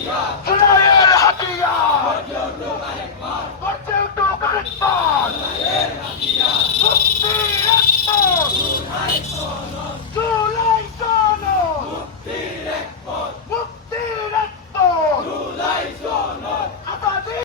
জুলাইয়ের হাতিয়ার গর্জে উঠুক আরেকবার মুক্তির রাজপথ জুলাই গণ মুক্তির রাজপথ